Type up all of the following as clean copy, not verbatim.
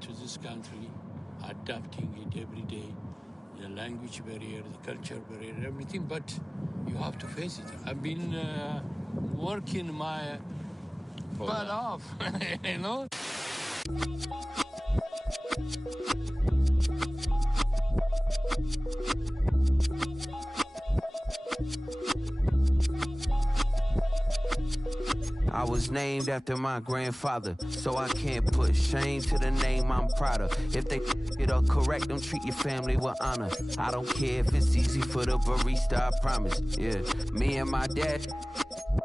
to this country, adapting it every day, the language barrier, the culture barrier, everything, but you have to face it. I've been working my butt off, you know? I was named after my grandfather, so I can't put shame to the name I'm proud of. If they it up correct, don't treat your family with honor. I don't care if it's easy for the barista, I promise. Yeah, me and my dad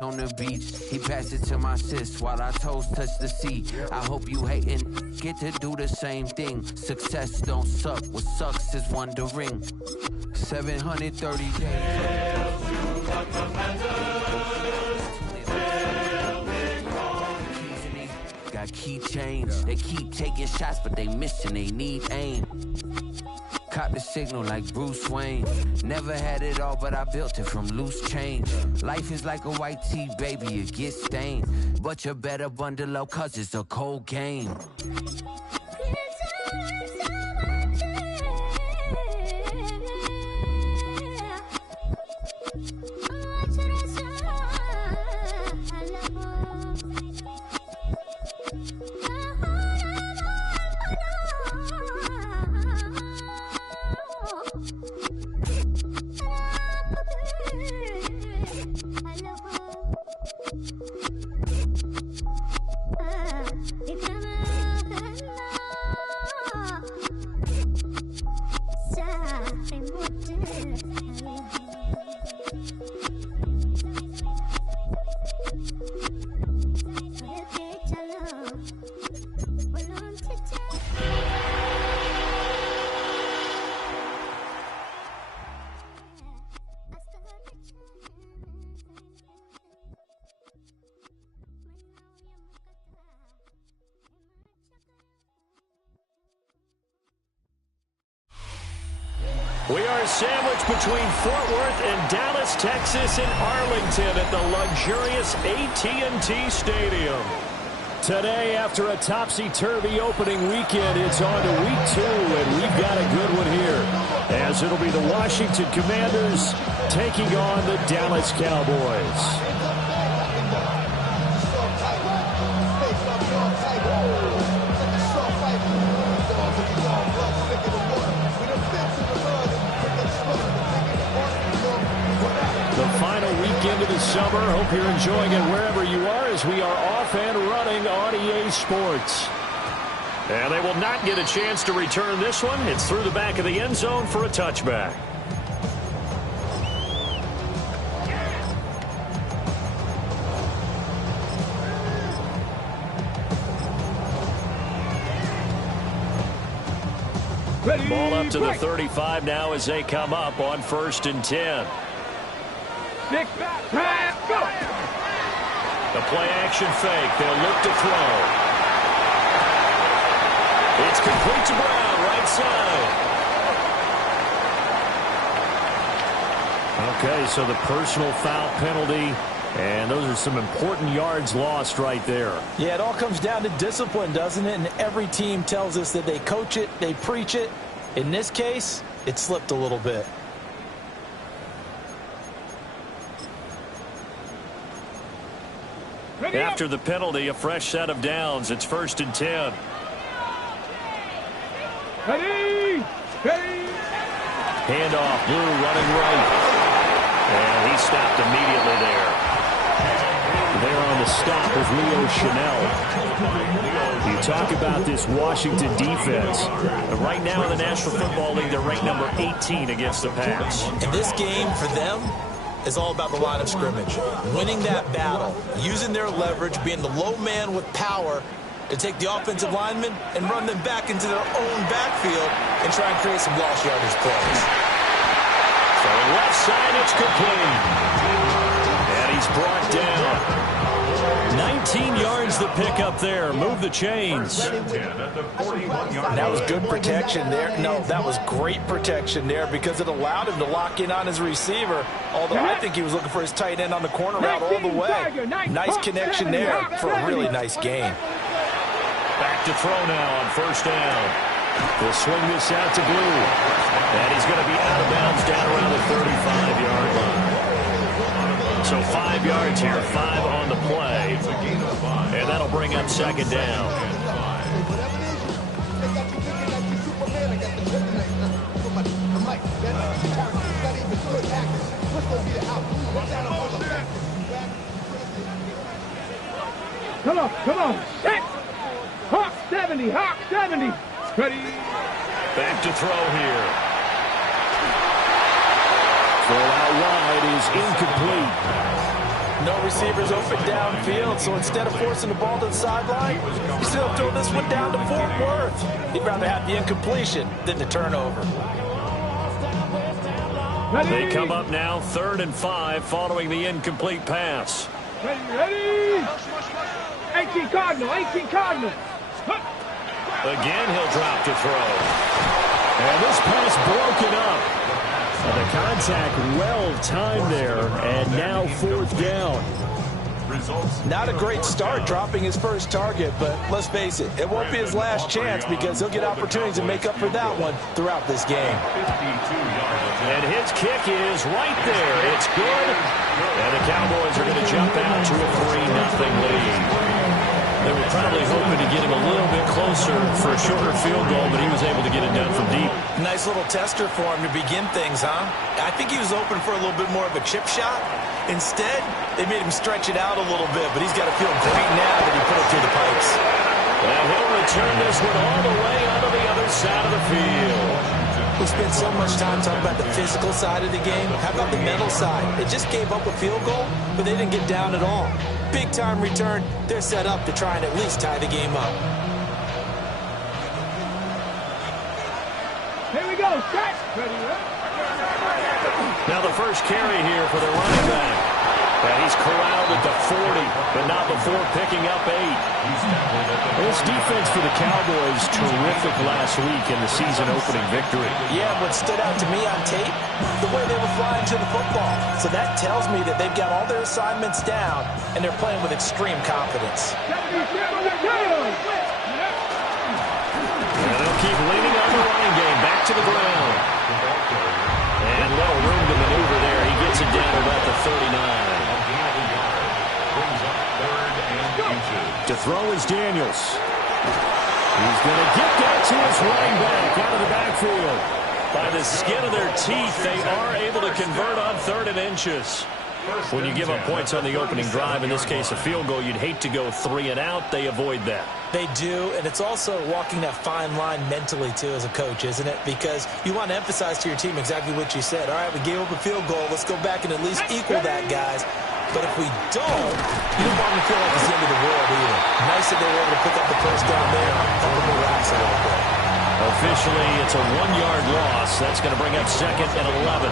on the beach, he passed it to my sis while our toes touch the sea. I hope you hatin' get to do the same thing. Success don't suck, what sucks is wondering. 730 days. Got keychains, they keep taking shots, but they missing, they need aim. Caught the signal like Bruce Wayne. Never had it all, but I built it from loose change. Life is like a white tee, baby, it gets stained. But you better bundle up, cause it's a cold game. We are sandwiched between Fort Worth and Dallas, Texas, and Arlington at the luxurious AT&T Stadium. Today, after a topsy-turvy opening weekend, it's on to week 2, and we've got a good one here, as it'll be the Washington Commanders taking on the Dallas Cowboys. The final weekend of the summer. Hope you're enjoying it wherever you are, as we are off and running on EA Sports. And they will not get a chance to return this one. It's through the back of the end zone for a touchback. Ball up to the 35 now as they come up on 1st and 10. The play action fake. They'll look to throw. It's complete to Brown, right side. Okay, so the personal foul penalty, and those are some important yards lost right there. Yeah, it all comes down to discipline, doesn't it? And every team tells us that they coach it, they preach it. In this case, it slipped a little bit. After the penalty, a fresh set of downs. It's 1st and 10. Ready! Handoff, Blue running right. And he stopped immediately there. There on the stop with Leo Chanel. You talk about this Washington defense. Right now in the National Football League, they're ranked number 18 against the pass. And this game for them is all about the line of scrimmage. Winning that battle, using their leverage, being the low man with power to take the offensive linemen and run them back into their own backfield and try and create some lost yardage plays. So left side, it's complete. And he's brought down. 19 yards the pick up there. Move the chains. That was good protection there. No, that was great protection there because it allowed him to lock in on his receiver, although I think he was looking for his tight end on the corner route all the way. Nice connection there for a really nice game. Back to throw now on first down. He'll swing this out to Blue. And he's going to be out of bounds down around the 35-yard line. So 5 yards here, 5 on the play. And that'll bring up second down. Come on. Set. Hawk 70. Ready. Back to throw here. Throw out wide is incomplete. No receivers open downfield, so instead of forcing the ball to the sideline, he's going to throw this one down to Fort Worth. He'd rather have the incompletion than the turnover. Ready. They come up now 3rd and 5 following the incomplete pass. Ready. 18 Cardinal. Again, he'll drop to throw. And this pass broken up. And the contact well-timed there, and now 4th down. Not a great start dropping his first target, but let's face it, it won't be his last chance because he'll get opportunities to make up for that one throughout this game. And his kick is right there. It's good. And the Cowboys are going to jump out to a 3-0 lead. They were probably hoping to get him a little bit closer for a shorter field goal, but he was able to get it done from deep. Nice little tester for him to begin things, huh? I think he was open for a little bit more of a chip shot. Instead, they made him stretch it out a little bit, but he's got to feel great now that he put it through the pipes. And he'll return this one all the way onto the other side of the field. We spent so much time talking about the physical side of the game. How about the mental side? They just gave up a field goal, but they didn't get down at all. Big-time return. They're set up to try and at least tie the game up. Here we go. Set. Ready. Now the first carry here for the running back. And he's corralled at the 40, but not before picking up 8. This defense for the Cowboys, terrific last week in the season-opening victory. Yeah, what stood out to me on tape, the way they were flying to the football. So that tells me that they've got all their assignments down, and they're playing with extreme confidence. And they'll keep leaning on the running game, back to the ground. And little room to maneuver there. He gets it down about the 39. To throw is Daniels. He's going to get that to his running back out of the backfield. By the skin of their teeth, they are able to convert on 3rd and inches. When you give up points on the opening drive, in this case a field goal, you'd hate to go 3 and out. They avoid that. They do, and it's also walking that fine line mentally, too, as a coach, isn't it? Because you want to emphasize to your team exactly what you said. All right, we gave up a field goal. Let's go back and at least equal that, guys. But if we don't, you don't want to feel like it's the end of the world either. Nice that they were able to pick up the first down there and help them relax a little bit. Officially, it's a 1-yard loss. That's going to bring up 2nd and 11.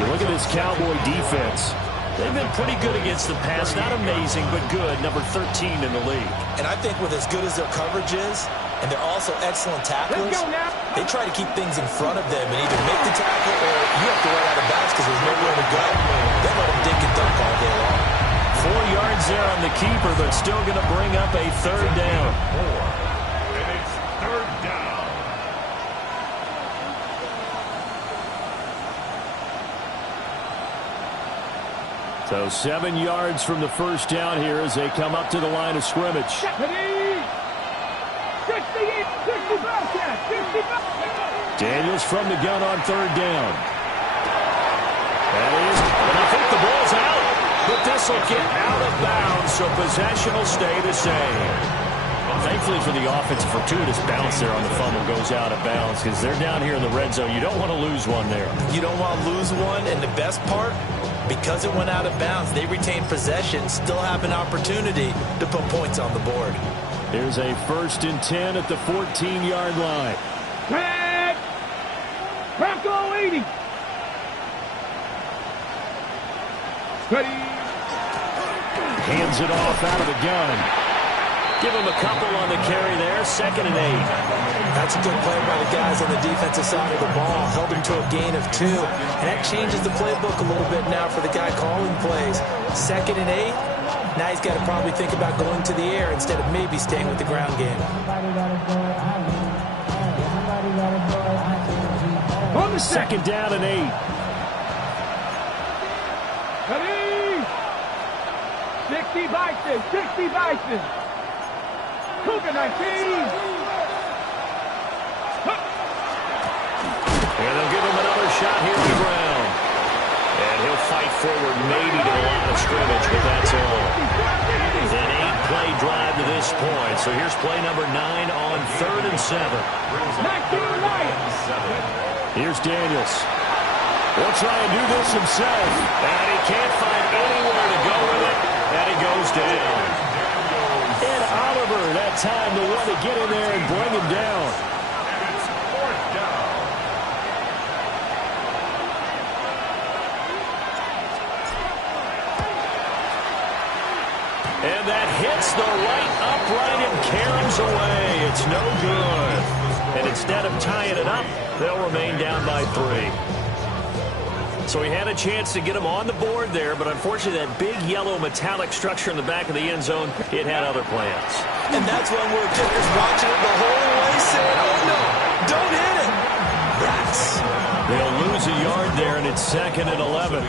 You look at this Cowboy defense. They've been pretty good against the pass. Not amazing, but good. Number 13 in the league. And I think with as good as their coverage is, and they're also excellent tacklers, they try to keep things in front of them and either make the tackle or you have to run out of bounds because there's nowhere to go. They let them dink and dunk all day long. 4 yards there on the keeper, but still going to bring up a 3rd down. And it's 3rd down. So 7 yards from the first down here as they come up to the line of scrimmage. 65. Daniels from the gun on 3rd down. And I think the ball's out. But this will get out of bounds, so possession will stay the same. Thankfully for the offense, a fortuitous bounce there on the fumble goes out of bounds because they're down here in the red zone. You don't want to lose one there. You don't want to lose one, and the best part, because it went out of bounds, they retain possession, still have an opportunity to put points on the board. Here's a 1st and 10 at the 14-yard line. Tag! Bronco 80. Ready. Hands it off out of the gun. Give him a couple on the carry there. 2nd and 8. That's a good play by the guys on the defensive side of the ball. Held him to a gain of 2. And that changes the playbook a little bit now for the guy calling plays. 2nd and 8. Now he's got to probably think about going to the air instead of maybe staying with the ground game. On the second down and 8. Ready? 60 Bison, 60 Bison. Cougar 19. And they'll give him another shot here on the ground. And he'll fight forward maybe to the line of scrimmage, but that's all. An 8-play drive to this point. So here's play number 9 on 3rd and 7. Here's Daniels. Will try and do this himself. And he can't find anywhere to go with it. And he goes down. And Oliver, that time the one to get in there and bring him down. And that hits the right upright and carries away. It's no good. And instead of tying it up, they'll remain down by 3. So he had a chance to get him on the board there, but unfortunately that big yellow metallic structure in the back of the end zone, it had other plans. And that's one where kickers watching it the whole way saying, oh no, don't hit it. Rats. They'll lose a yard there, and it's 2nd and 11.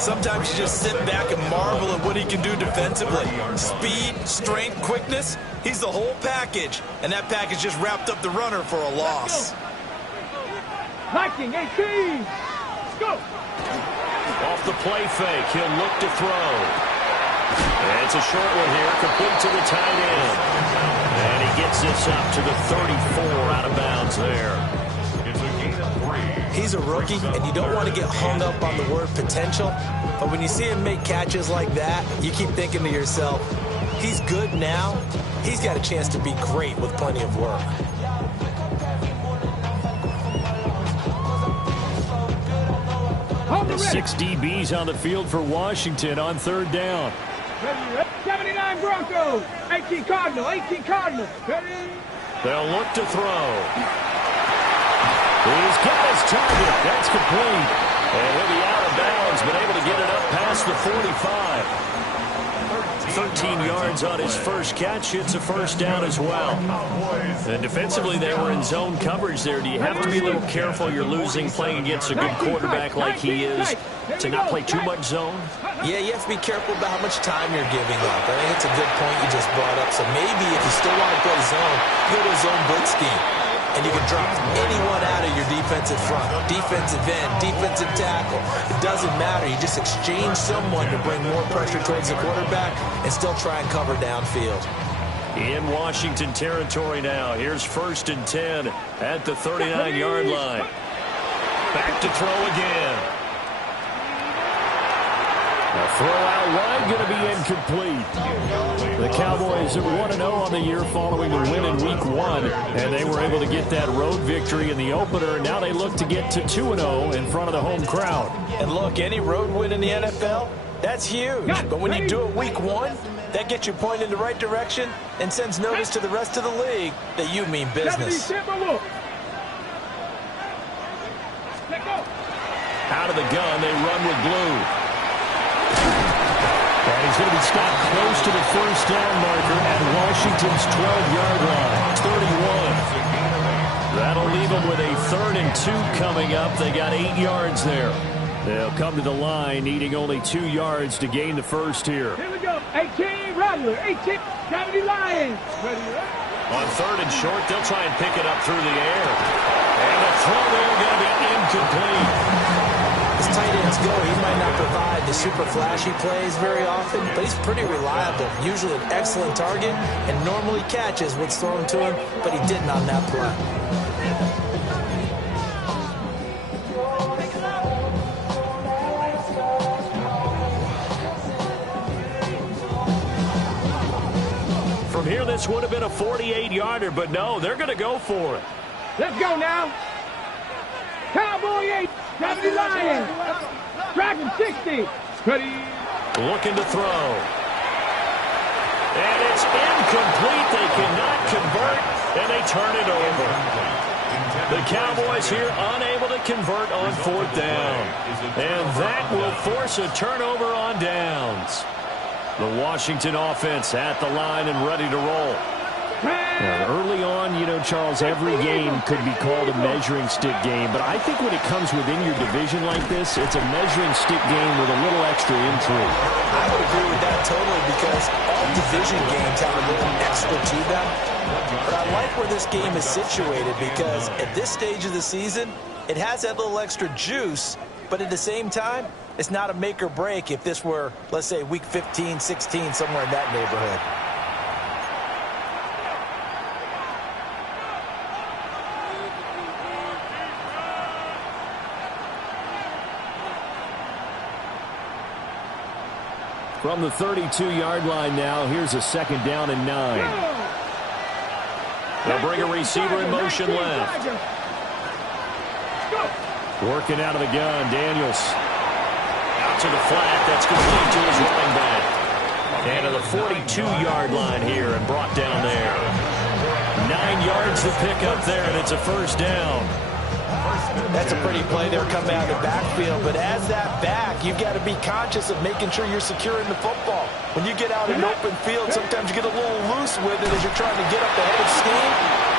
Sometimes you just sit back and marvel at what he can do defensively. Speed, strength, quickness. He's the whole package. And that package just wrapped up the runner for a loss. Liking 18. Go. Off the play fake, he'll look to throw. And it's a short one here, complete to the tight end. And he gets this up to the 34 out of bounds there. He's a rookie, and you don't want to get hung up on the word potential. But when you see him make catches like that, you keep thinking to yourself, he's good now. He's got a chance to be great with plenty of work. The 6 DBs on the field for Washington on 3rd down. 79 Broncos, 18 Cardinal, 18 Cardinal. They'll look to throw. He's got his target. That's complete. And he'll be out of bounds, but able to get it up past the 45. 13 yards on his first catch. It's a first down as well. And defensively, they were in zone coverage there. Do you have to be a little careful you're losing playing against a good quarterback like he is to not play too much zone? Yeah, you have to be careful about how much time you're giving up. I think it's a good point you just brought up. So maybe if you still want to play zone, go to a zone blitz scheme. And you can drop anyone out of your defensive front, defensive end, defensive tackle. It doesn't matter. You just exchange someone to bring more pressure towards the quarterback and still try and cover downfield. In Washington territory now. Here's 1st and 10 at the 39-yard line. Back to throw again. A throw out wide going to be incomplete. The Cowboys are 1-0 on the year following the win in Week 1, and they were able to get that road victory in the opener. Now they look to get to 2-0 in front of the home crowd. And look, any road win in the NFL, that's huge. But when you do it Week 1, that gets you pointed in the right direction and sends notice to the rest of the league that you mean business. Out of the gun, they run with blue. And he's going to be stopped close to the first down marker at Washington's 12-yard line. 31. That'll leave them with a 3rd and 2 coming up. They got 8 yards there. They'll come to the line needing only 2 yards to gain the first here. Here we go. 18 Rattler, 18 70 Lions. On 3rd and short, they'll try and pick it up through the air. And the throw there going to be incomplete. As tight ends go, he might not provide the super flashy plays very often, but he's pretty reliable, usually an excellent target, and normally catches what's thrown to him, but he didn't on that play. From here, this would have been a 48-yarder, but no, they're going to go for it. Let's go now. Cowboy 8, 70 Lions. Dragon 60. Ready. Looking to throw. And it's incomplete. They cannot convert, and they turn it over. The Cowboys here unable to convert on 4th down. And that will force a turnover on downs. The Washington offense at the line and ready to roll. Now, early on, you know, Charles, every game could be called a measuring stick game. But I think when it comes within your division like this, it's a measuring stick game with a little extra intrigue. I would agree with that totally because all division games have a little extra to them. But I like where this game is situated because at this stage of the season, it has that little extra juice. But at the same time, it's not a make or break if this were, let's say, week 15, 16, somewhere in that neighborhood. From the 32-yard line now, here's a 2nd down and 9. They'll bring a receiver in motion left. Working out of the gun, Daniels. Out to the flat, that's going to lead to his running back. And to the 42-yard line here and brought down there. 9 yards to pick up there, and it's a 1st down. That's a pretty play there coming out of the backfield. But as that back, you've got to be conscious of making sure you're securing the football. When you get out in open field, sometimes you get a little loose with it as you're trying to get up the head of steam.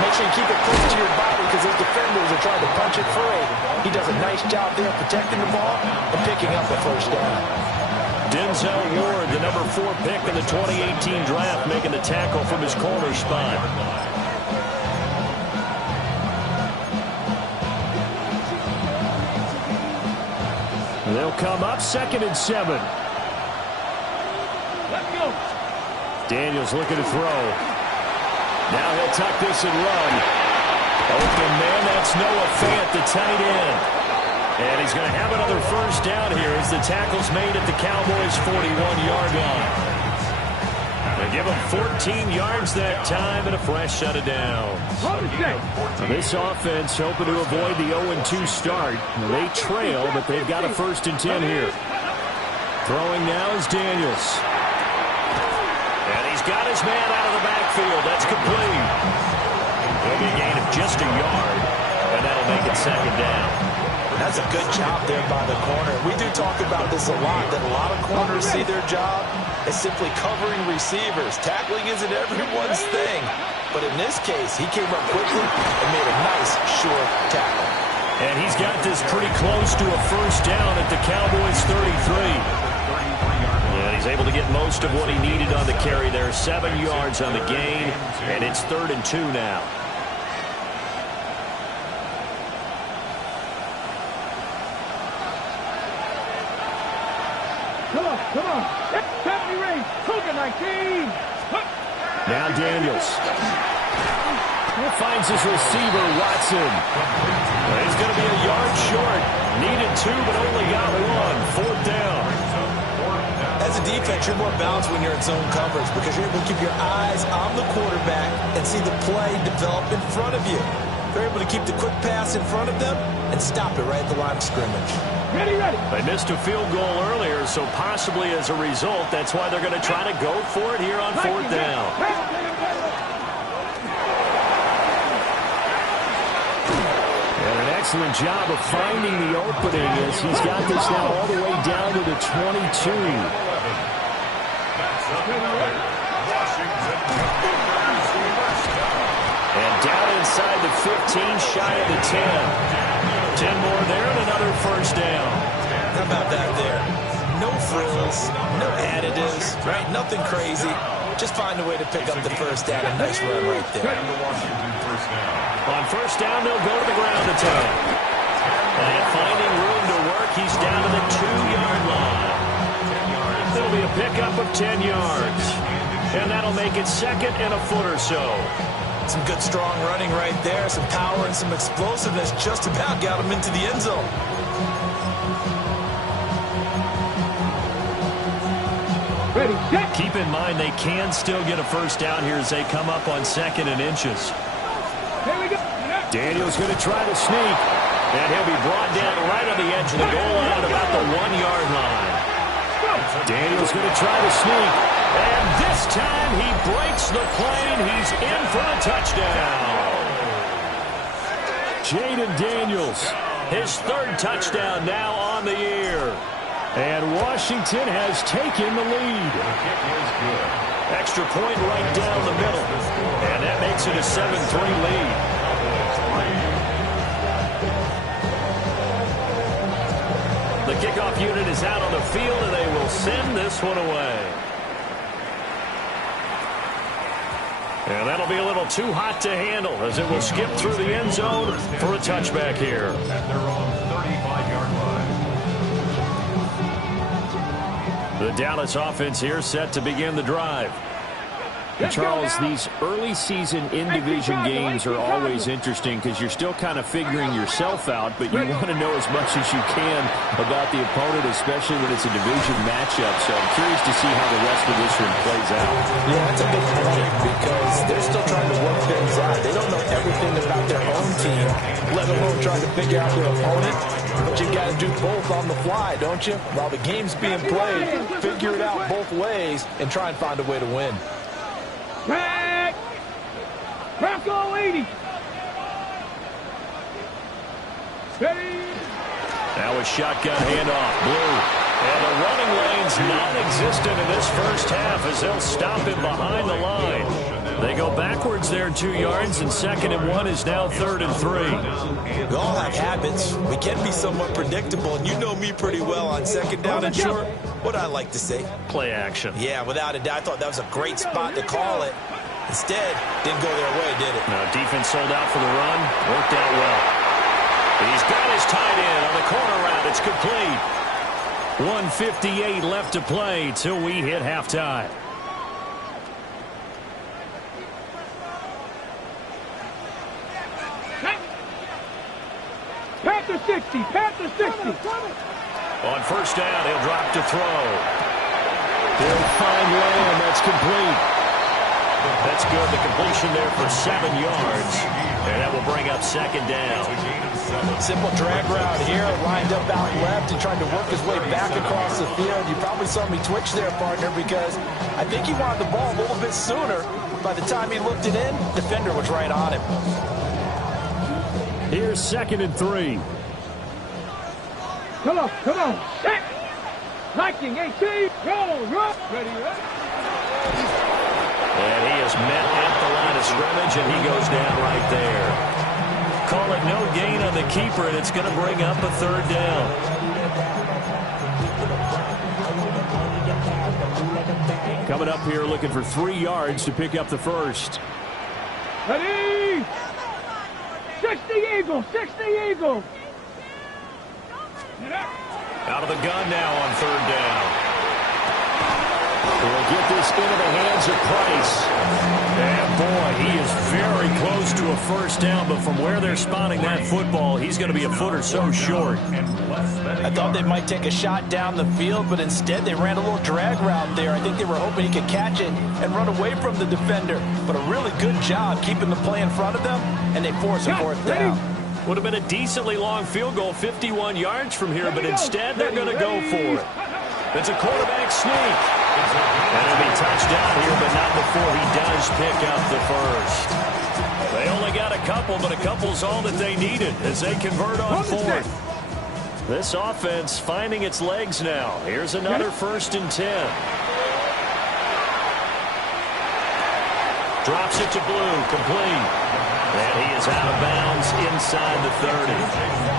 Make sure you keep it close to your body because those defenders are trying to punch it free. He does a nice job there protecting the ball and picking up the 1st down. Denzel Ward, the number 4 pick in the 2018 draft, making the tackle from his corner spot. They'll come up 2nd and 7. Let's go. Daniels looking to throw. Now he'll tuck this and run. Open man, that's Noah Fant, the tight end. And he's going to have another 1st down here as the tackle's made at the Cowboys' 41-yard line. They give him 14 yards that time and a fresh set of downs. This offense hoping to avoid the 0-2 start. They trail, but they've got a 1st and 10 here. Throwing now is Daniels. And he's got his man out of the backfield. That's complete. It'll be a gain of just a yard, and that'll make it 2nd down. That's a good job there by the corner. We do talk about this a lot, that a lot of corners see their job as simply covering receivers. Tackling isn't everyone's thing. But in this case, he came up quickly and made a nice, short tackle. And he's got this pretty close to a 1st down at the Cowboys' 33. Yeah, he's able to get most of what he needed on the carry there. 7 yards on the gain, and it's 3rd and 2 now. Come on. Family race. Cougar 19. Now Daniels. He finds his receiver, Watson. He's going to be a yard short. Needed 2, but only got 1. 4th down. As a defense, you're more balanced when you're in zone coverage because you're able to keep your eyes on the quarterback and see the play develop in front of you. They're able to keep the quick pass in front of them and stop it right at the line of scrimmage. Ready. They missed a field goal earlier, so possibly as a result, that's why they're going to try to go for it here on 4th down. And an excellent job of finding the opening as he's got this now all the way down to the 22. And down inside the 15, shy of the 10. 10 more there and another 1st down. How about that there? No frills, no additives, right? Nothing crazy. Just find a way to pick up the 1st down. A nice run right there. On 1st down, they'll go to the ground attack. And finding room to work, he's down to the 2-yard line. It'll be a pickup of 10 yards. And that'll make it 2nd and a foot or so. Some good, strong running right there. Some power and some explosiveness just about got him into the end zone. Ready, set. Keep in mind they can still get a 1st down here as they come up on 2nd and inches. Here we go. Daniels going to try to sneak. And he'll be brought down right on the edge of the goal line at about the 1-yard line. Daniels going to try to sneak. And this time he breaks the plane. He's in for a touchdown. Jaden Daniels, his 3rd touchdown now on the year. And Washington has taken the lead. Extra point right down the middle. And that makes it a 7-3 lead. The kickoff unit is out on the field, and they will send this one away. And that'll be a little too hot to handle as it will skip through the end zone for a touchback here. At their own 35-yard line. The Dallas offense here set to begin the drive. Charles, these early season in-division games are always interesting because you're still kind of figuring yourself out, but you want to know as much as you can about the opponent, especially when it's a division matchup. So I'm curious to see how the rest of this one plays out. Yeah, that's a good point because they're still trying to work things out. They don't know everything about their own team, let alone trying to figure out their opponent. But you got to do both on the fly, don't you? While the game's being played, figure it out both ways and try and find a way to win. Back! Bronco 80! Ready! Now a shotgun handoff, Blue. And the running lane's non-existent in this first half as they'll stop him behind the line. They go backwards there 2 yards, and 2nd and 1 is now 3rd and 3. We all have habits. We can be somewhat predictable, and you know me pretty well on 2nd down and short. What I like to say? Play action. Yeah, without a doubt. I thought that was a great spot to call it. Instead, didn't go their way, did it? Now defense sold out for the run. Worked out well. He's got his tight end on the corner route. It's complete. 1:58 left to play till we hit halftime. Panther 60! Panther 60! On first down, he'll drop to throw. He'll find Lamb. That's complete. That's good. The completion there for 7 yards. And that will bring up 2nd down. Simple drag route here, lined up out left and tried to work his way back across the field. You probably saw me twitch there, partner, because I think he wanted the ball a little bit sooner. By the time he looked it in, defender was right on him. Here's 2nd and 3. Come on, come on. Set. Liking 18. Roll, roll. Ready, ready. And he is met at the line of scrimmage, and he goes down right there. Call it no gain on the keeper, and it's going to bring up a 3rd down. Coming up here looking for 3 yards to pick up the first. Ready. 60 Eagles, 60 Eagles. Out of the gun now on 3rd down. We'll get this into the hands of Price. And boy, he is very close to a first down, but from where they're spotting that football, he's going to be a foot or so short. I thought they might take a shot down the field, but instead they ran a little drag route there. I think they were hoping he could catch it and run away from the defender. But a really good job keeping the play in front of them, and they force a 4th down. Would have been a decently long field goal, 51 yards from here, but instead they're going to go for it. It's a quarterback sneak. And he'll be touched down here, but not before he does pick up the first. They only got a couple, but a couple's all that they needed as they convert on 4th. This offense finding its legs now. Here's another 1st and 10. Drops it to Blue, complete. And he is out of bounds inside the 30.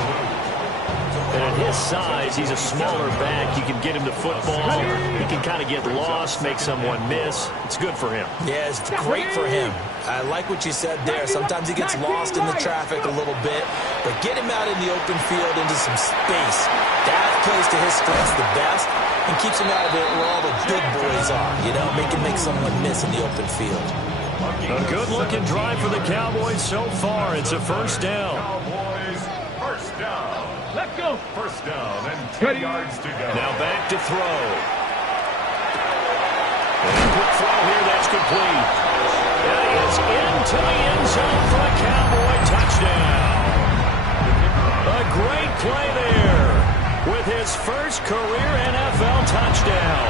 And at his size, he's a smaller back. You can get him the football. He can kind of get lost, make someone miss. It's good for him. Yeah, it's great for him. I like what you said there. Sometimes he gets lost in the traffic a little bit, but get him out in the open field into some space. That plays to his strengths the best and keeps him out of it where all the big boys are. You know, make someone miss in the open field. A good-looking drive for the Cowboys so far. It's a 1st down. Cowboys, 1st down. Let's go. 1st down and 10 yards to go. Now back to throw. And a quick throw here, that's complete. And he is into the end zone for a Cowboy touchdown. A great play there with his first career NFL touchdown.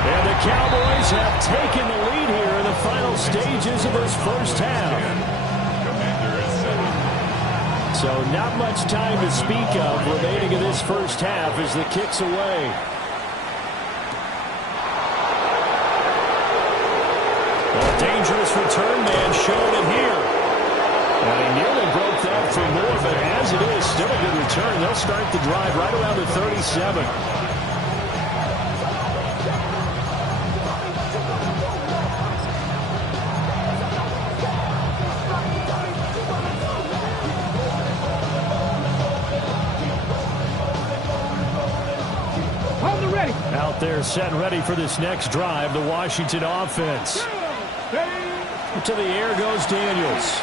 And the Cowboys have taken the lead here in the final stages of this first half. So not much time to speak of remaining in this first half as the kick's away. A dangerous return man showing it here. And he nearly broke that for more, but as it is, still a good return. They'll start the drive right around the 37. Out there set and ready for this next drive, the Washington offense. To the air goes Daniels.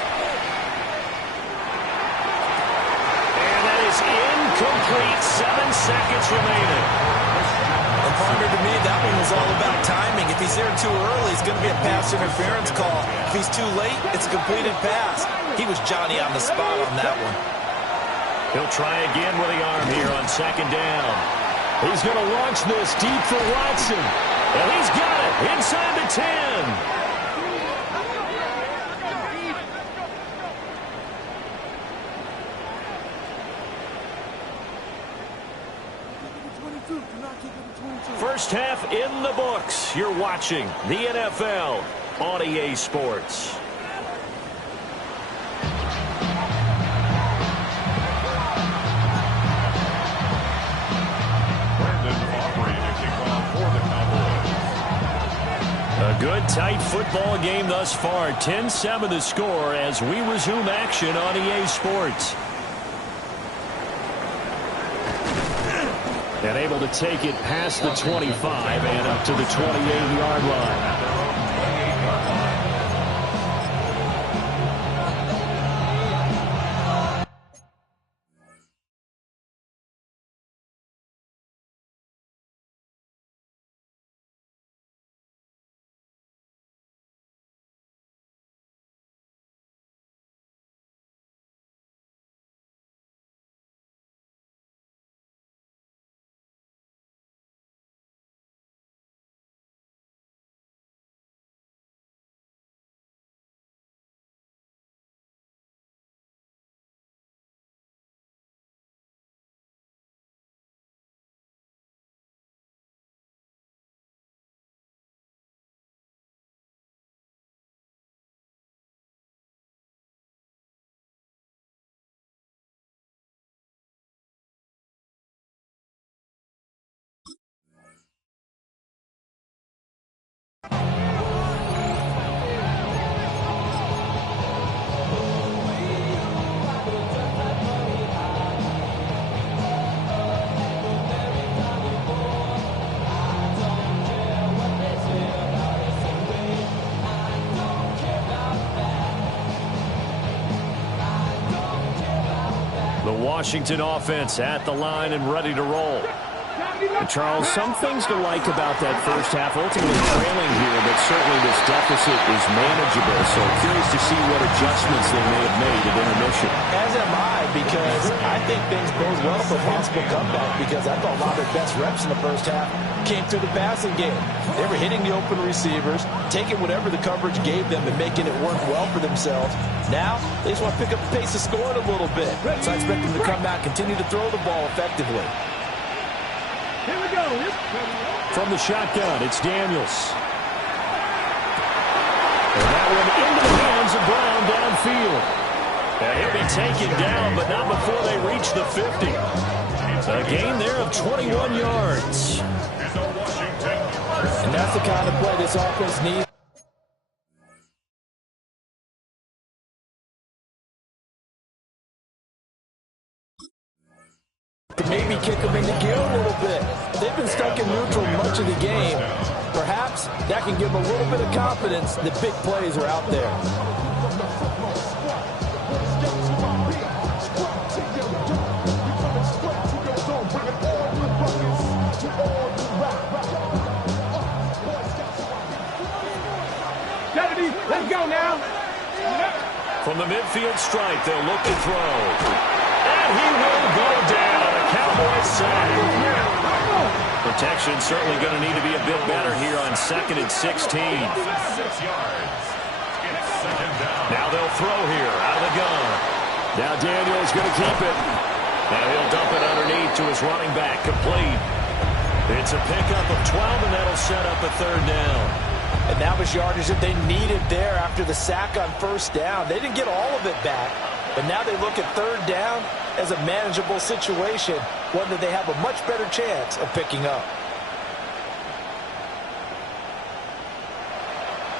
And that is incomplete. 7 seconds remaining. A partner, to me, that one was all about timing. If he's there too early, it's going to be a pass interference call. If he's too late, it's a completed pass. He was Johnny on the spot on that one. He'll try again with the arm here on second down. He's going to launch this deep for Watson. And he's got it inside the 10. First half in the books. You're watching the NFL on EA Sports. A good, tight football game thus far. 10-7 the score as we resume action on EA Sports. And able to take it past the 25 and up to the 28-yard line. Washington offense at the line and ready to roll. Charles, some things to like about that first half. Ultimately trailing here, but certainly this deficit is manageable. So curious to see what adjustments they may have made at intermission. As am I, because I think things bode well for possible comeback, because I thought a lot of their best reps in the first half came through the passing game. They were hitting the open receivers, taking whatever the coverage gave them and making it work well for themselves. Now, they just want to pick up the pace of scoring a little bit. So I expect them to come out, continue to throw the ball effectively. Here we go. From the shotgun, it's Daniels. And that one into the hands of Brown downfield. He'll be taken down, but not before they reach the 50. A gain there of 21 yards. And that's the kind of play this offense needs. To maybe kick them into gear a little bit. They've been stuck in neutral much of the game. Perhaps that can give them a little bit of confidence that big plays are out there. Let's go now. From the midfield stripe, they'll look to throw. And he will go down. A Cowboys sack. Protection certainly going to need to be a bit better here on 2nd and 16. Now they'll throw here out of the gun. Now Daniels going to keep it. And he'll dump it underneath to his running back, complete. It's a pickup of 12, and that'll set up a 3rd down. And that was yardage that they needed there after the sack on first down. They didn't get all of it back, but now they look at third down as a manageable situation, one that they have a much better chance of picking up.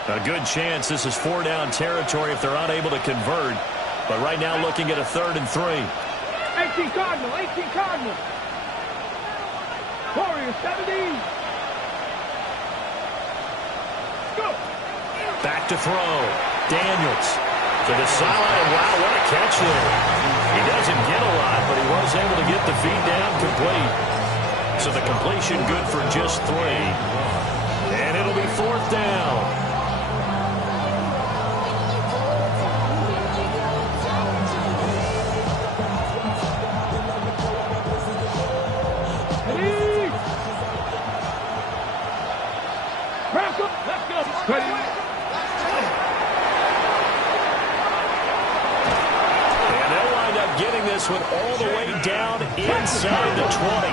A good chance this is 4-down territory if they're unable to convert. But right now looking at a 3rd and 3. 18 Cardinal, 18 Cardinal. Warriors, 17. Go. Back to throw. Daniels to the sideline. Wow, what a catch there. He doesn't get a lot, but he was able to get the feed down complete. So the completion good for just 3. And it'll be 4th down. And they'll wind up getting this one all the way down inside the 20.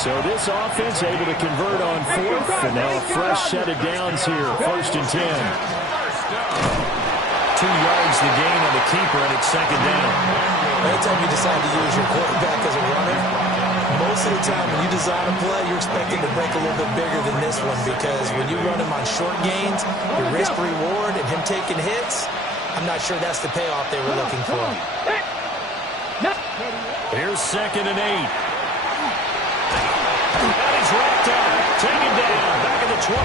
So this offense able to convert on 4th, and now a fresh set of downs here, 1st and 10. 2 yards the gain on the keeper, and it's 2nd down. Anytime you decide to use your quarterback as a runner, most of the time when you design a play, you're expecting to break a little bit bigger than this one, because when you run him on short gains, your risk-reward and him taking hits, I'm not sure that's the payoff they were looking for. Here's 2nd and 8. And he's wrapped up, taken down, back at the 25.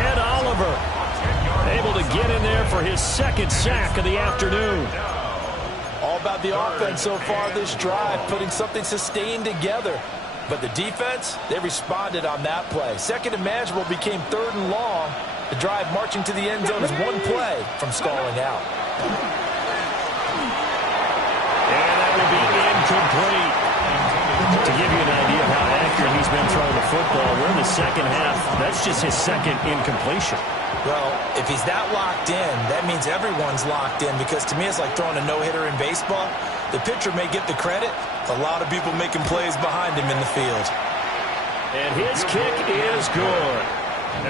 Ed Oliver able to get in there for his 2nd sack of the afternoon. All about the offense so far this drive, putting something sustained together. But the defense, they responded on that play. 2nd and manageable became 3rd and long. The drive marching to the end zone is 1 play from stalling out. And that will be incomplete. To give you an idea of how accurate he's been throwing the football, we're in the 2nd half. That's just his 2nd incompletion. Well, if he's that locked in, that means everyone's locked in, because to me it's like throwing a no-hitter in baseball. The pitcher may get the credit, a lot of people making plays behind him in the field. And his kick is good.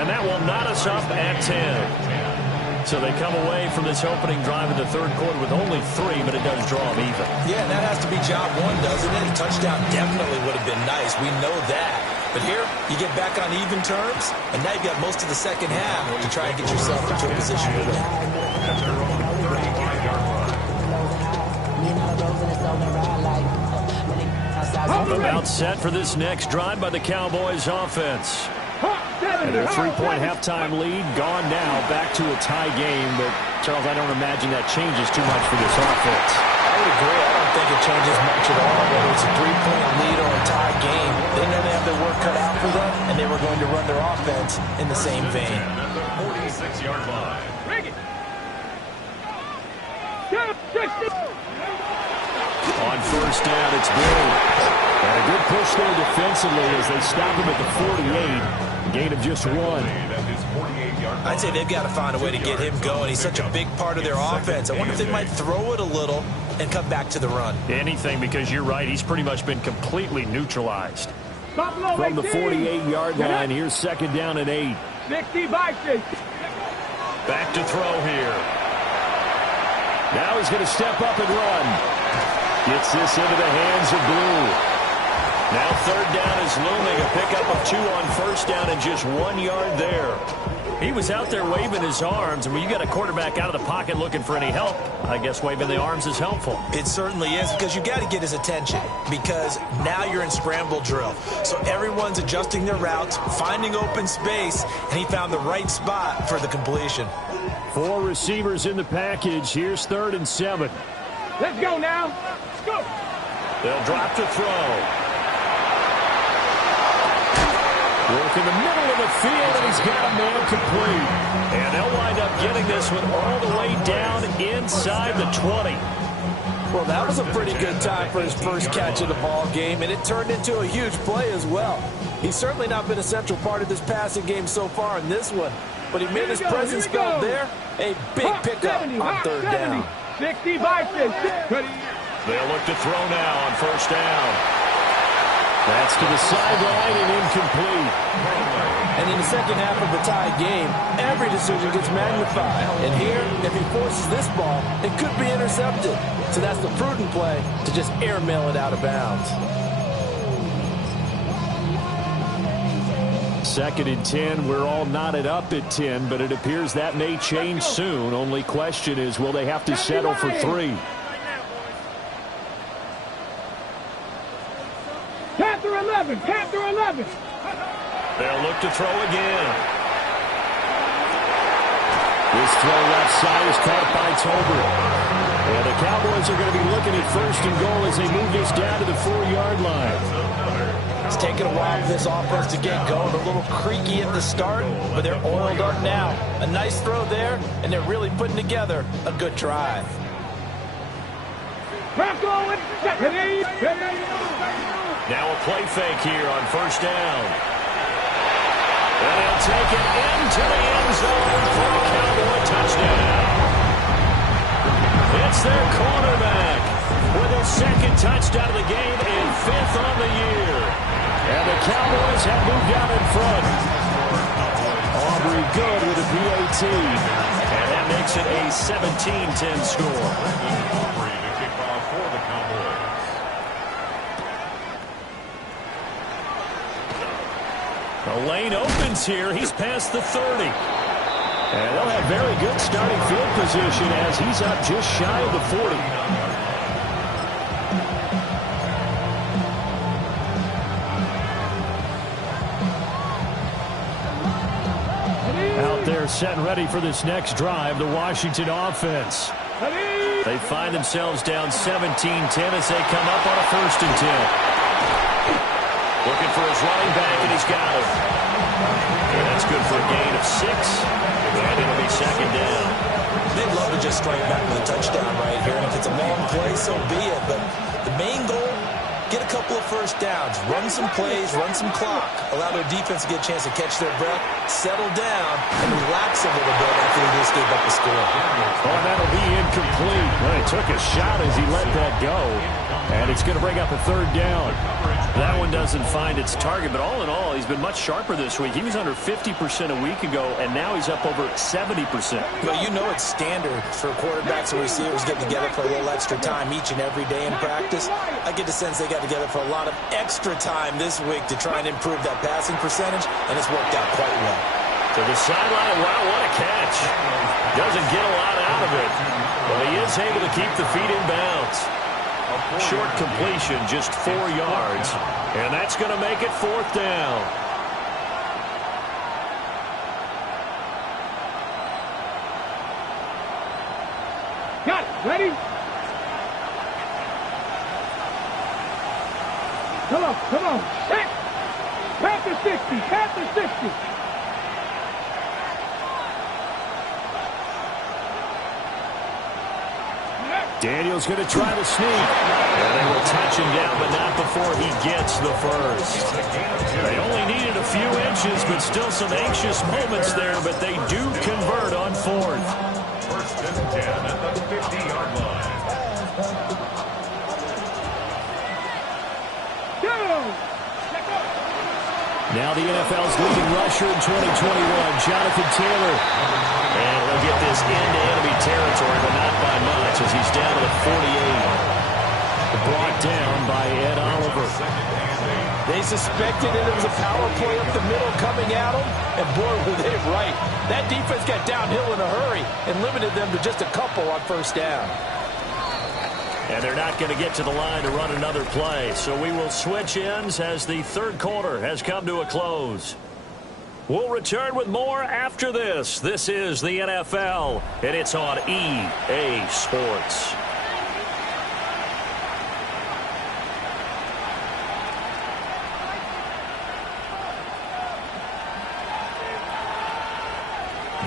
And that will knot us up at 10. So they come away from this opening drive in the 3rd quarter with only 3, but it does draw them even. Yeah, and that has to be job 1, doesn't it? A touchdown definitely would have been nice. We know that. But here, you get back on even terms, and now you've got most of the 2nd half to try and get yourself into a position to win. About set for this next drive by the Cowboys offense. And their 3-point halftime lead gone now, back to a tie game. But, Charles, I don't imagine that changes too much for this offense. I would agree. I don't think it changes much at all, whether it's a 3-point lead or a tie game. They know they have their work cut out for them, and they were going to run their offense in the same vein. 46-yard line. On first down, it's Bill. And a good push there defensively as they stop him at the 48. Gain of just 1. I'd say they've got to find a way to get him going. He's such a big part of their offense. I wonder if they might throw it a little and come back to the run. Anything, because you're right. He's pretty much been completely neutralized. From the 48-yard line, here's 2nd down and 8. 60 by 60. Back to throw here. Now he's going to step up and run. Gets this into the hands of Blue. Now 3rd down is looming. A pickup of 2 on first down and just 1 yard there. He was out there waving his arms, and when you got a quarterback out of the pocket looking for any help, I guess waving the arms is helpful. It certainly is, because you got to get his attention, because now you're in scramble drill. So everyone's adjusting their routes, finding open space, and he found the right spot for the completion. 4 receivers in the package. Here's 3rd and 7. Let's go now. Let's go. They'll drop to throw. Work in the middle of the field, and he's got a man complete. And they'll wind up getting this one all the way down inside the 20. Well, that was a pretty good time for his first catch of the ball game, and it turned into a huge play as well. He's certainly not been a central part of this passing game so far in this one, but he made his presence felt there. A big pickup on 3rd down. 60 by 50. They'll look to throw now on first down. That's to the sideline and incomplete. And in the second half of the tied game, every decision gets magnified. And here, if he forces this ball, it could be intercepted. So that's the prudent play to just airmail it out of bounds. 2nd and 10. We're all knotted up at 10, but it appears that may change soon. Only question is, will they have to settle for 3? Panther 11, Panther 11. They'll look to throw again. This throw left side is caught by Tolbert. And the Cowboys are going to be looking at 1st and goal as they move this down to the 4-yard line. It's taken a while for this offense to get going. A little creaky at the start, but they're oiled up now. A nice throw there, and they're really putting together a good drive. Now a play fake here on 1st down. And they'll take it into the end zone for a Cowboy touchdown. It's their cornerback with his 2nd touchdown of the game and 5th on the year. And the Cowboys have moved out in front. Aubrey good with a PAT. And that makes it a 17-10 score. Aubrey to kick off for the Cowboys. The lane opens here. He's past the 30. And they'll have very good starting field position as he's up just shy of the 40. Out there set and ready for this next drive, the Washington offense. They find themselves down 17-10 as they come up on a 1st and 10. Looking for his running back, and he's got him. And that's good for a gain of 6. And it'll be 2nd down. They'd love to just strike back with a touchdown right here. And if it's a long play, so be it. But the main goal, get a couple of 1st downs. Run some plays, run some clock. Allow their defense to get a chance to catch their breath, settle down, and relax a little bit after they just gave up the score. Oh, that'll be incomplete. Well, he took a shot as he let that go. And it's going to bring up a 3rd down. That one doesn't find its target, but all in all, he's been much sharper this week. He was under 50% a week ago, and now he's up over 70%. Well, you know it's standard for quarterbacks and receivers getting together for a little extra time each and every day in practice. I get the sense they got together for a lot of extra time this week to try and improve that passing percentage, and it's worked out quite well. To the sideline, wow, what a catch. Doesn't get a lot out of it, but he is able to keep the feet in bounds. Short completion, just 4 yards, and that's going to make it 4th down. Got it. Ready? Come on, come on. Set. Panther 60, Panther 60. Daniel's going to try to sneak. And they will touch him down, but not before he gets the 1st. They only needed a few inches, but still some anxious moments there, but they do convert on 4th. 1st and 10 at the 50-yard line. Now the NFL's leading rusher in 2021, Jonathan Taylor. And he'll get this into enemy territory, but not by much as he's down to the 48. Brought down by Ed Oliver. They suspected it was a power play up the middle coming at them, and boy, were they right. That defense got downhill in a hurry and limited them to just a couple on 1st down. And they're not going to get to the line to run another play. So we will switch ends as the 3rd quarter has come to a close. We'll return with more after this. This is the NFL, and it's on EA Sports.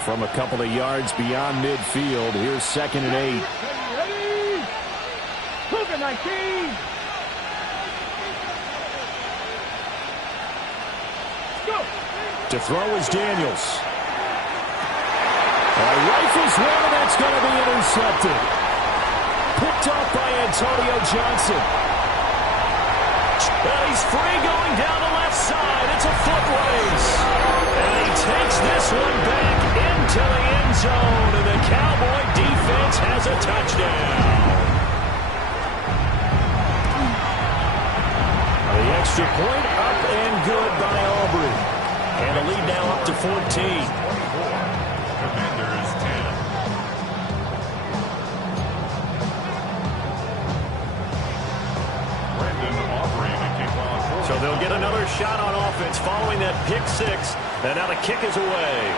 From a couple of yards beyond midfield, here's 2nd and 8. To throw is Daniels. Rifles one, and that's going to be intercepted. Picked off by Antonio Johnson. And he's free going down the left side. It's a foot race. takes this one back into the end zone, and the Cowboy defense has a touchdown. The extra point up and good by Aubrey. And a lead now up to 14. Commanders 10. So they'll get another shot on offense following that pick six. And now the kick is away.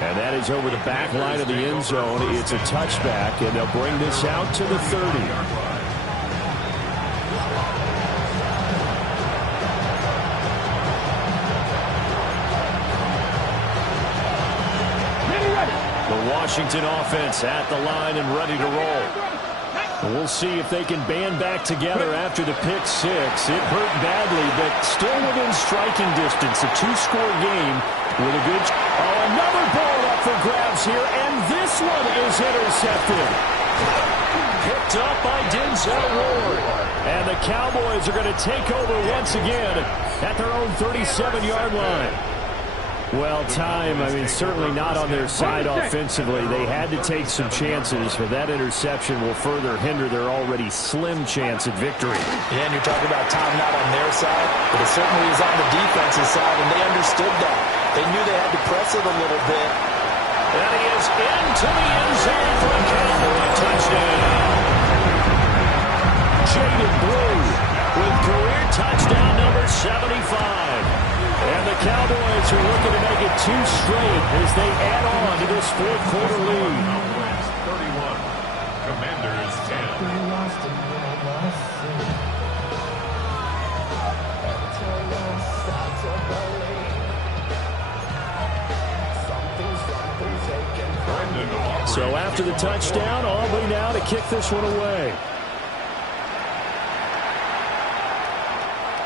And that is over the back line of the end zone. It's a touchback, and they'll bring this out to the 30. Washington offense at the line and ready to roll. And we'll see if they can band back together after the pick six. It hurt badly, but still within striking distance. A two-score game with a good... Oh, another ball up for grabs here, and this one is intercepted. Picked up by Denzel Ward. And the Cowboys are going to take over once again at their own 37-yard line. Well, certainly not on their side offensively. They had to take some chances, but that interception will further hinder their already slim chance at victory. Yeah, and you're talking about time not on their side, but it certainly is on the defensive side, and they understood that. They knew they had to press it a little bit. And he is into the end zone for a Cowboy touchdown. Jaded Blue with career touchdown number 75. And the Cowboys are looking to make it two straight as they add on to this fourth quarter lead. Cowboys 31, Commanders 10. So after the touchdown, Aubrey now to kick this one away.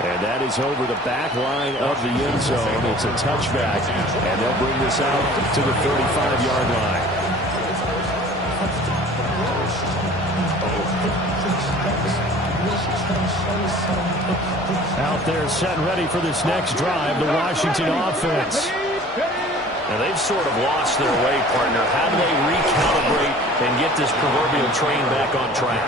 And that is over the back line of the end zone. It's a touchback, and they'll bring this out to the 35-yard line. Out there set and ready for this next drive, the Washington offense. Now they've sort of lost their way, partner. How do they recalibrate and get this proverbial train back on track?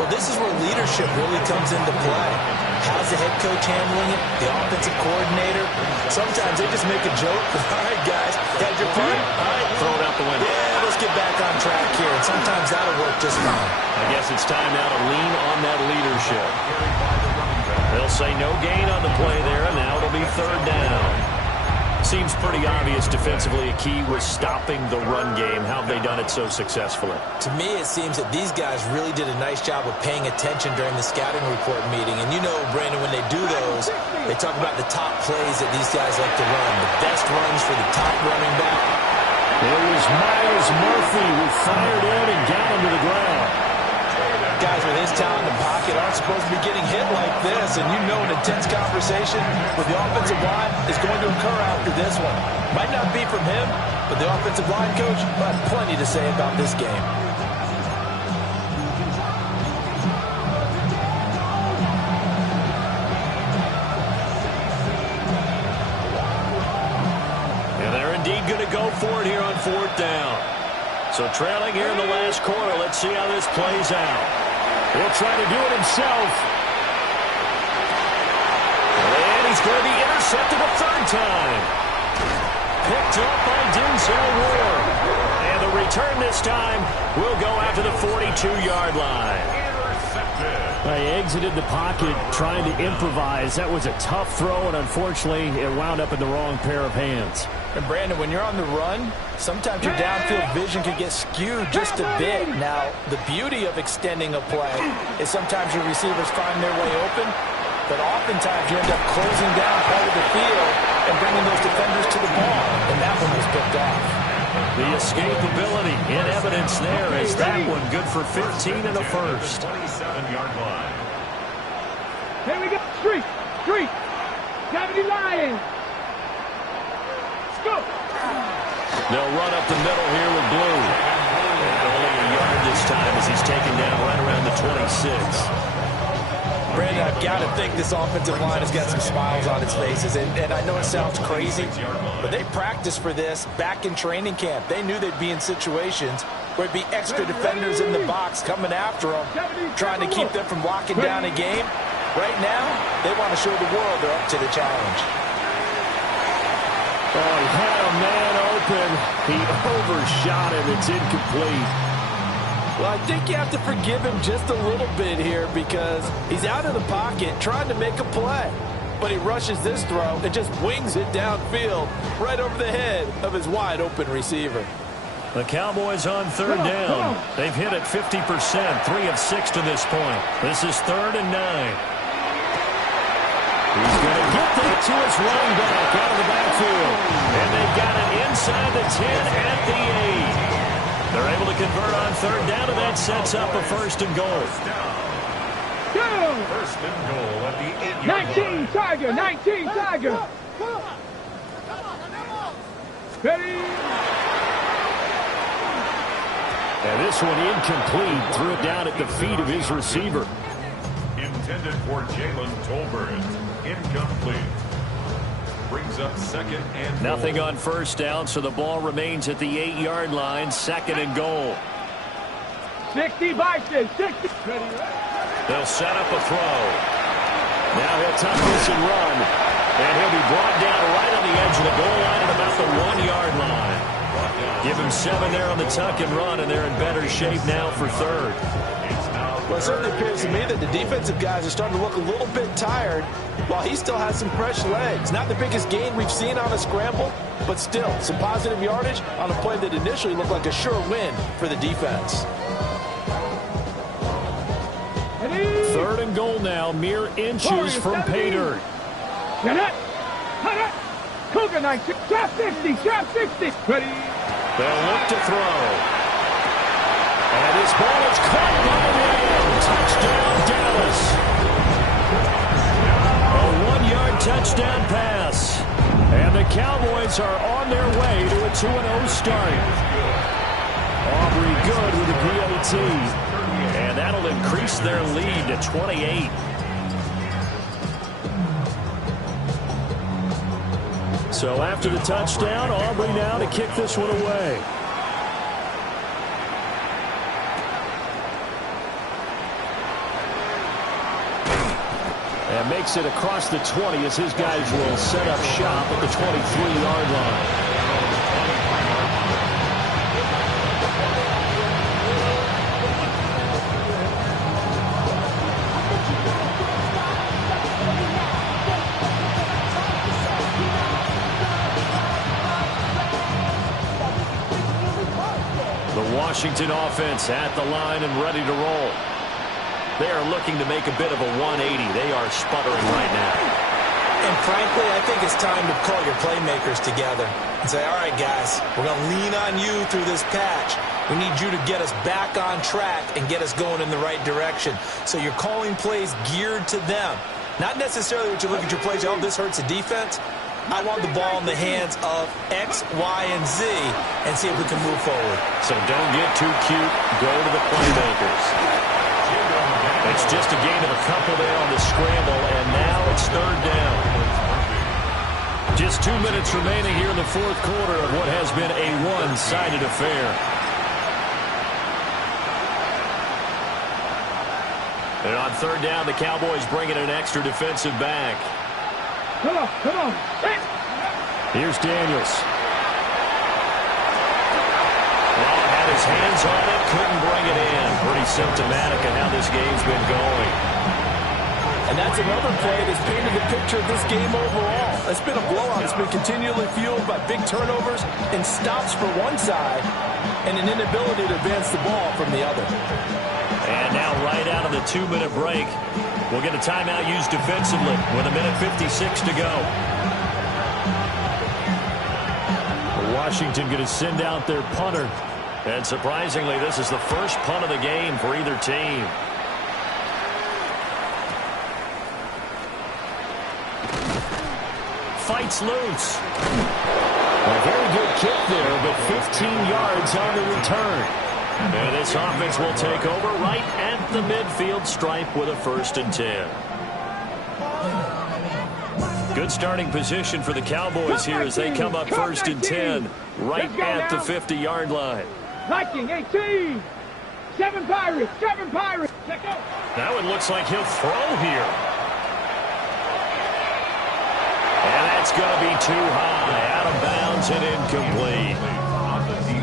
Well, this is where leadership really comes into play. How's the head coach handling it? The offensive coordinator? Sometimes they just make a joke. All right, guys, had your fun? All right, throw it out the window. Yeah, let's get back on track here. And sometimes that'll work just fine. I guess it's time now to lean on that leadership. They'll say no gain on the play there, and now it'll be third down. Seems pretty obvious defensively a key was stopping the run game. How have they done it so successfully? To me, it seems that these guys really did a nice job of paying attention during the scouting report meeting. And you know, Brandon, when they do those, they talk about the top plays that these guys like to run, the best runs for the top running back. It was Myles Murphy who fired in and got him to the ground. Guys with his talent in the pocket aren't supposed to be getting hit like this, and you know an intense conversation with the offensive line is going to occur after this one. Might not be from him, but the offensive line coach will have plenty to say about this game. And they're indeed going to go for it here on fourth down. So trailing here in the last quarter, let's see how this plays out. He'll try to do it himself. And he's going to be intercepted a third time. Picked up by Denzel Ward. And the return this time will go out to the 42-yard line. He exited the pocket trying to improvise. That was a tough throw, and unfortunately, it wound up in the wrong pair of hands. And Brandon, when you're on the run, sometimes your downfield vision can get skewed just a bit. Now, the beauty of extending a play is sometimes your receivers find their way open, but oftentimes you end up closing down part of the field and bringing those defenders to the ball, and that one was picked off. The escapability in evidence there as that one good for 15 in the first. 27-yard line. Here we go. Street. Cavity Lions. Go. They'll run up the middle here with Blue. And only a yard this time as he's taken down right around the 26. Brandon, I've got to think this offensive line has got some smiles on its faces. And I know it sounds crazy, but they practiced for this back in training camp. They knew they'd be in situations where it'd be extra defenders in the box coming after them, trying to keep them from locking down a game. Right now, they want to show the world they're up to the challenge. Oh, he had a man open. He overshot him. It's incomplete. Well, I think you have to forgive him just a little bit here because he's out of the pocket trying to make a play. But he rushes this throw and just wings it downfield right over the head of his wide-open receiver. The Cowboys on third down. They've hit it 50%, 3 of 6 to this point. This is 3rd and 9. He's going to get that to his running back out of the backfield. And they've got it inside the 10 at the 8. They're able to convert on third down, and that sets up a 1st and goal. First and goal at the 8-yard 19 Tiger, 19 Tiger. Ready? And this one incomplete. Threw it down at the feet of his receiver. intended for Jalen Tolbert. Incomplete. Brings up 2nd and goal. Nothing on first down, so the ball remains at the 8-yard line. 2nd and goal. 60 Bison, 60. They'll set up a throw. Now he'll tuck this and run. And he'll be brought down right on the edge of the goal line at about the 1-yard line. Give him 7 there on the tuck and run, and they're in better shape now for 3rd. Well, it certainly appears to me that the defensive guys are starting to look a little bit tired while he still has some fresh legs. Not the biggest gain we've seen on a scramble, but still some positive yardage on a play that initially looked like a sure win for the defense. 3rd and goal now, mere inches from pay dirt. Cougar 19, trap 60, trap 60. Ready? They'll look to throw. And this ball is caught by Lamb. Touchdown, Dallas. A 1-yard touchdown pass. And the Cowboys are on their way to a 2-0 start. Aubrey good with a PAT. And that'll increase their lead to 28. So after the touchdown, Aubrey now to kick this one away. And makes it across the 20 as his guys will set up shop at the 23-yard line. Washington offense at the line and ready to roll. They are looking to make a bit of a 180. They are sputtering right now. And frankly, I think it's time to call your playmakers together and say, all right, guys, we're going to lean on you through this patch. We need you to get us back on track and get us going in the right direction. So you're calling plays geared to them. Not necessarily what you look at your plays, oh, this hurts the defense. I want the ball in the hands of X, Y, and Z and see if we can move forward. So don't get too cute. Go to the playmakers. It's just a gain of a couple there on the scramble, and now it's 3rd down. Just 2 minutes remaining here in the 4th quarter of what has been a one-sided affair. And on 3rd down, the Cowboys bring in an extra defensive back. Come on, come on. Here's Daniels. Well, had his hands on it, couldn't bring it in. Pretty symptomatic of how this game's been going. And that's another play that's painted the picture of this game overall. It's been a blowout. It's been continually fueled by big turnovers and stops for one side and an inability to advance the ball from the other. And now right out of the 2-minute break, we'll get a timeout used defensively with 1:56 to go. Washington going to send out their punter. And surprisingly, this is the first punt of the game for either team. Fights loose. A very good kick there, but 15 yards on the return. And this offense will take over right at the midfield stripe with a 1st and 10. Good starting position for the Cowboys here as they come up 1st and 10 right at the 50-yard line. Viking 18. 7 Pirates. 7 Pirates. That one looks like he'll throw here. And that's going to be too high. Out of bounds and incomplete.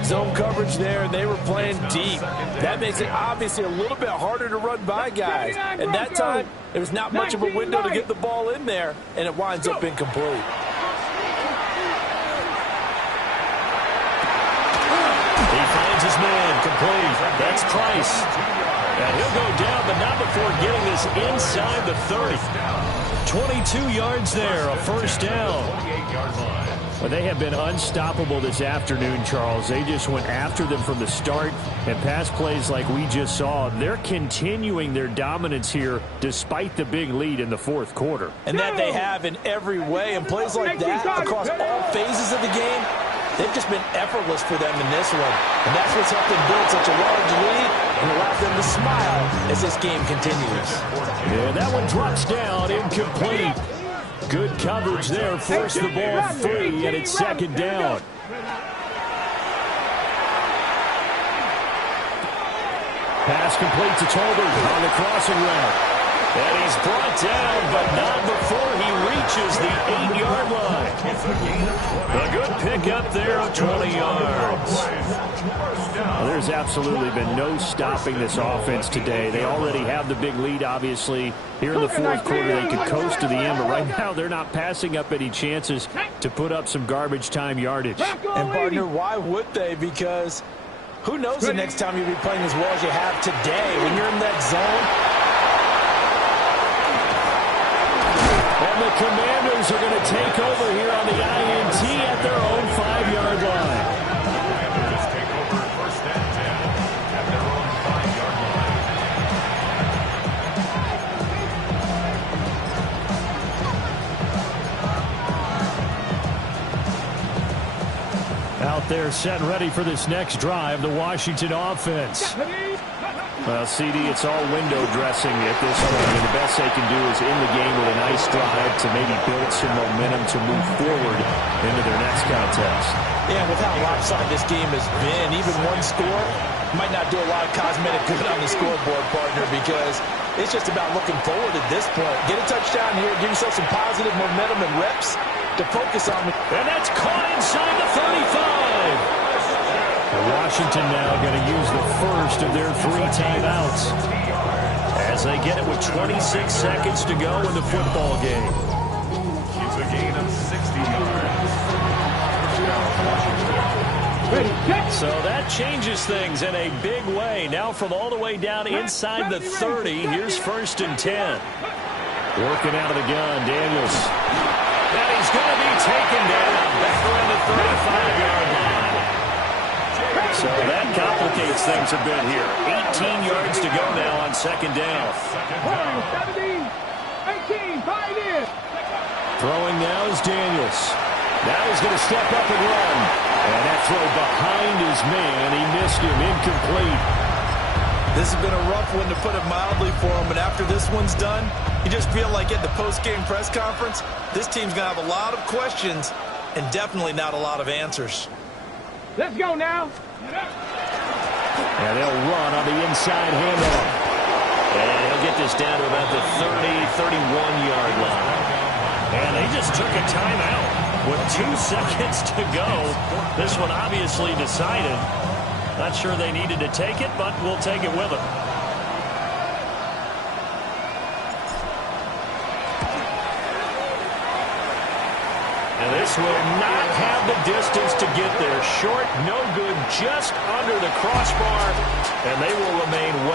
Zone coverage there, and they were playing deep. That makes it obviously a little bit harder to run by guys. And that time, there was not much of a window to get the ball in there, and it winds up incomplete. He finds his man, complete. That's Price. And he'll go down, but not before getting this inside the 30. 22 yards there, a 1st down. Well, they have been unstoppable this afternoon, Charles. They just went after them from the start, and pass plays like we just saw. They're continuing their dominance here despite the big lead in the 4th quarter. And that they have in every way, and plays like that across all phases of the game, they've just been effortless for them in this one. And that's what's helped them build such a large lead and allows them to smile as this game continues. Yeah, that one drops down, incomplete. Good coverage there, forced the ball free, and it's 2nd down. Pass complete to Tolbert on the crossing route. And he's brought down, but not before he reaches the 8-yard line. A good pickup there of 20 yards. Well, there's absolutely been no stopping this offense today. They already have the big lead, obviously. Here in the 4th quarter, they could coast to the end, but right now they're not passing up any chances to put up some garbage time yardage. And, partner, why would they? Because who knows the next time you'll be playing as well as you have today. When you're in that zone, and the Commanders are going to take over here on the INT at their own 5-yard line. Just take over 1st and 10 at their own 5-yard line. Out there set ready for this next drive, the Washington offense. Well, CD, it's all window dressing at this point. I mean, the best they can do is in the game with a nice drive to maybe build some momentum to move forward into their next contest. Yeah, with how lopsided this game has been, even one score might not do a lot of cosmetic good on the scoreboard, partner, because it's just about looking forward at this point. Get a touchdown here, give yourself some positive momentum and reps to focus on. And that's caught inside the 35. Washington now going to use the first of their 3 timeouts as they get it with 26 seconds to go in the football game. It's a gain of 60 yards. So that changes things in a big way. Now from all the way down inside the 30, here's 1st and 10. Working out of the gun, Daniels. And he's going to be taken down back around the 35-yard line. So that complicates things a bit here. 18 yards to go now on 2nd down. 17, 18, pioneer. Throwing now is Daniels. Now he's going to step up and run. And that throw behind his man. He missed him, incomplete. This has been a rough one, to put it mildly, for him. But after this one's done, you just feel like at the post-game press conference, this team's going to have a lot of questions and definitely not a lot of answers. Let's go now. And they'll run on the inside handoff. And he'll get this down to about the 31-yard line. And they just took a timeout with 2 seconds to go. This one obviously decided. Not sure they needed to take it, but we'll take it with them. And this will not have the distance to get there. Short, no good, just under the crossbar, and they will remain well.